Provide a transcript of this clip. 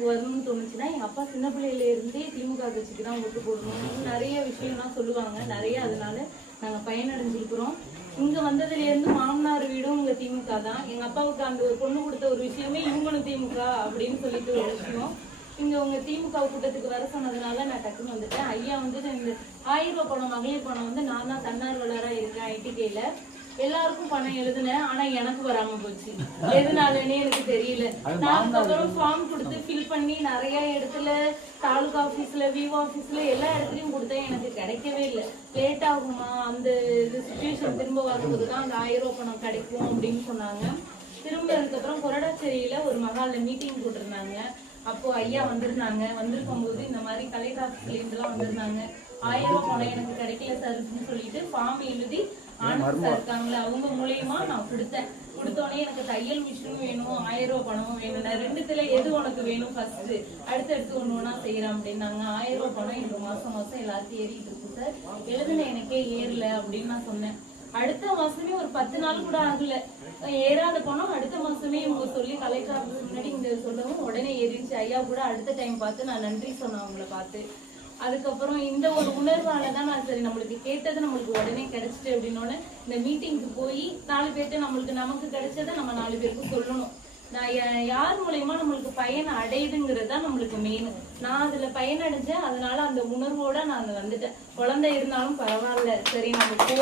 எனக்கு வரணும்னு தோணுச்சுன்னா எங்கள் அப்பா சின்ன பிள்ளையிலேருந்தே திமுக கட்சிக்கு தான் ஓட்டு போடணும் நிறைய விஷயம்லாம் சொல்லுவாங்க நிறைய. அதனால நாங்கள் பயனடைஞ்சிருக்கிறோம். இங்கே வந்ததுலேருந்து மாமனார் வீடும் இங்கே திமுக தான். எங்கள் அப்பாவுக்கு அந்த ஒரு பொண்ணு கொடுத்த ஒரு விஷயமே இவங்களும் திமுக அப்படின்னு சொல்லிட்டு ஒரு விஷயம். இங்கே உங்கள் திமுக கூட்டத்துக்கு வர சொன்னதுனால நான் டக்குன்னு வந்துட்டேன். ஐயா வந்து இந்த 1000 ரூபாய் பணம் மகளிர் பணம் வந்து நான் தான் தன்னார்வலராக இருக்கேன் ஐடிகேல. எல்லாருக்கும் பணம் எழுதுனேன். ஆனா எனக்கு வராம போச்சு. எதுனாலன்னு எனக்கு தெரியல. நான் அதுக்கப்புறம் ஃபார்ம் கொடுத்து ஃபில் பண்ணி நிறைய இடத்துல தாலுகா ஆபீஸ்ல விவோ ஆபீஸ்ல எல்லா இடத்துலயும் கொடுத்தேன். எனக்கு கிடைக்கவே இல்லை. லேட் ஆகுமா அந்த சிச்சுவேஷன் திரும்ப வரும்போதுதான் அந்த 1000 ரூபாய் பணம் கிடைக்கும் அப்படின்னு சொன்னாங்க. திரும்ப அதுக்கப்புறம் கொரடாச்சேரியில ஒரு மகால்ல மீட்டிங் போட்டிருந்தாங்க. அப்போ ஐயா வந்திருந்தாங்க. வந்திருக்கும் போது இந்த மாதிரி கலெக்டர் ஆபீஸ்ல இருந்தெல்லாம் வந்திருந்தாங்க. 1000 ரூபாய் பணம் எனக்கு கிடைக்கல சார்ன்னு சொல்லிட்டு ஃபார்ம் எழுதி ஆனந்த் சார் இருக்காங்களே அவங்க மூலியமா நான் கொடுத்தோடனே எனக்கு தையல் மிஷினும் வேணும் 1000 ரூபாய் பணமும் வேணும். நான் ரெண்டுத்துல எது உனக்கு வேணும் ஃபர்ஸ்ட் அடுத்தடுத்து ஒண்ணு ஒண்ணா செய்யறேன் அப்படின்னாங்க. 1000 ரூபாய் பணம் எனக்கு மாசம் மாசம் எல்லாத்தையும் ஏறிட்டு இருக்கு சார். எழுதுன எனக்கே ஏறல அப்படின்னு நான் சொன்னேன். அடுத்த மாசமே ஒரு 10 நாள் கூட ஆகல ஏறாத பணம் அடுத்த மாசமே இவங்க சொல்லி கலெக்டர் முன்னாடி இங்க சொல்லவும் உடனே ஏறிடுச்சு. ஐயா கூட அடுத்த டைம் பார்த்து நான் நன்றி சொன்னேன் அவங்கள பார்த்து. அதுக்கப்புறம் இந்த ஒரு உணர்வாலதான் நான் சரி நம்மளுக்கு கேட்டது நம்மளுக்கு உடனே கிடைச்சிட்டு அப்படின்னோட இந்த மீட்டிங்க்கு போய் 4 பேர்ட்ட நமக்கு கிடைச்சதை நம்ம 4 பேருக்கு சொல்லணும். நான் யார் மூலயமா நம்மளுக்கு பயன் அடையுதுங்கிறது தான் நம்மளுக்கு மெயின். நான் அதுல பயனடைஞ்சேன். அதனால அந்த உணர்வோட நான் வந்துட்டேன். குழந்தை இருந்தாலும் பரவாயில்ல சரி நம்ம போய்